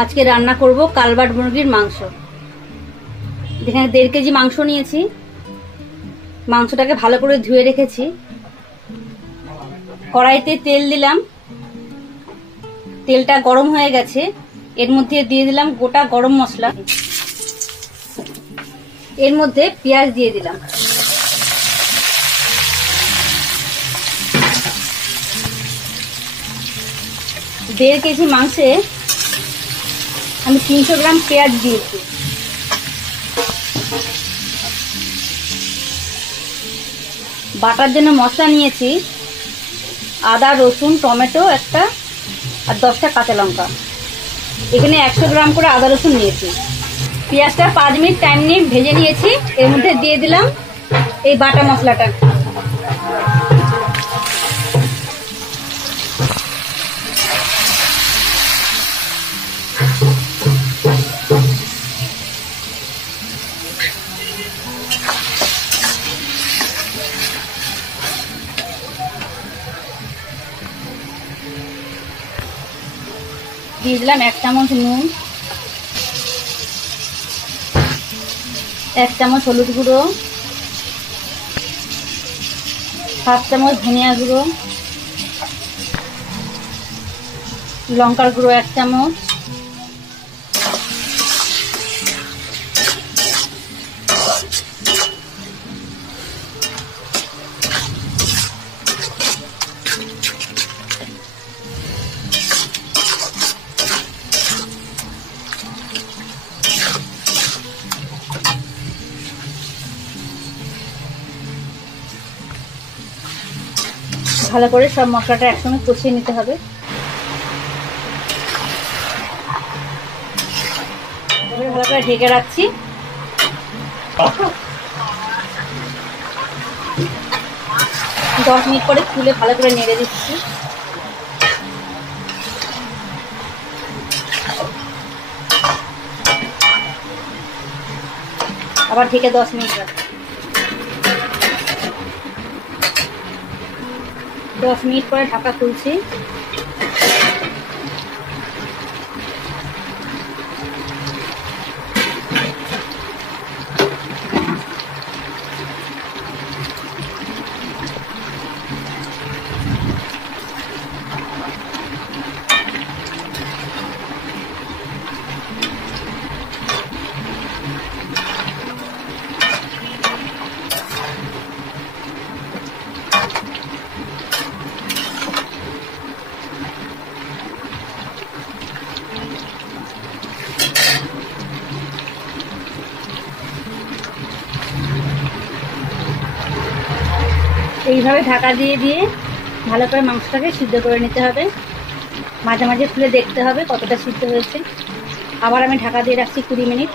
আজকে রান্না করব কালবাট মুরগির মাংস। এখানে 1.5 কেজি মাংস নিয়েছি। মাংসটাকে ভালো করে ধুয়ে রেখেছি। কড়াইতে তেল দিলাম, তেলটা গরম হয়ে গেছে। এর মধ্যে দিয়ে দিলাম গোটা গরম মশলা, এর মধ্যে পেঁয়াজ দিয়ে দিলাম। দেড় কেজি মাংসে আমি 300 গ্রাম পেঁয়াজ দিয়েছি। বাটার জন্য মশলা নিয়েছি আদা, রসুন, টমেটো একটা আর 10টা কাঁচা লঙ্কা। এখানে 100 গ্রাম করে আদা রসুন নিয়েছি। পেঁয়াজটা 5 মিনিট টাইম নিয়ে ভেজে নিয়েছি। এর মধ্যে দিয়ে দিলাম এই বাটা মশলাটা। দিয়ে দিলাম 1 চামচ নুন, 1 চামচ হলুদ গুঁড়ো, 1/2 চামচ ধনিয়া গুঁড়ো, লঙ্কার গুঁড়ো 1 চামচ, ভালো করে সব মশলাটা একসঙ্গে কষিয়ে নিতে হবে। ভালো করে ঢেকে রাখছি। 10 মিনিট পরে তুলে ভালো করে নেড়ে দিচ্ছি। আবার ঢেকে 10 মিনিট রাখছি। 10 মিনিট পরে ঢাকা খুলছি। এইভাবে ঢাকা দিয়ে দিয়ে ভালো করে মাংসটাকে সিদ্ধ করে নিতে হবে। মাঝে মাঝে খুলে দেখতে হবে কতটা সিদ্ধ হয়েছে। আবার আমি ঢাকা দিয়ে রাখছি 20 মিনিট।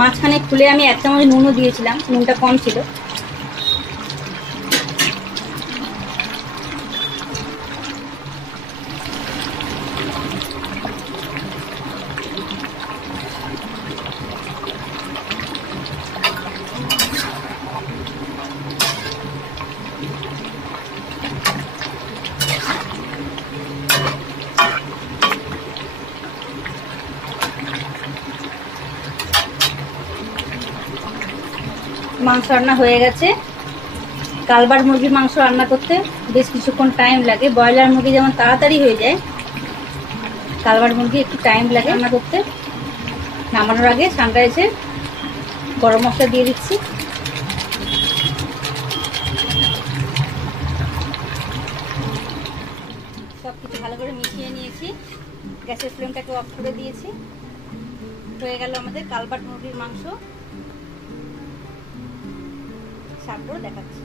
মাঝখানে খুলে আমি 1 চামচ নুনও দিয়েছিলাম, নুনটা কম ছিল। মাংস রান্না হয়ে গেছে। কালবাট মুরগির মাংস রান্না করতে বেশ কিছুক্ষণ টাইম লাগে। ব্রয়লার মুরগি যেমন তাড়াতাড়ি হয়ে যায়, কালবাট মুরগি একটু টাইম লাগে রান্না করতে। নামানোর আগে সানরাইজে গরম মশলা দিয়ে দিচ্ছি। সব কিছু ভালো করে মিশিয়ে নিয়েছি। গ্যাসের ফ্লেমটাকে অফ করে দিয়েছি। হয়ে গেল আমাদের কালবাট মুরগির মাংস। সার্ভ করে দেখাচ্ছি।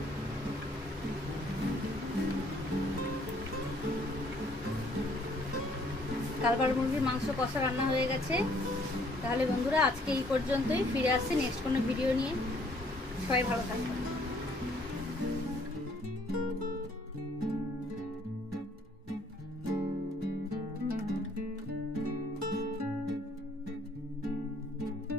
কালবাট মুরগির মাংস কষা রান্না হয়ে গেছে। তাহলে বন্ধুরা আজকে এই পর্যন্তই। ফিরে আসছি নেক্সট কোনো ভিডিও নিয়ে। সবাই ভালো থাকবেন।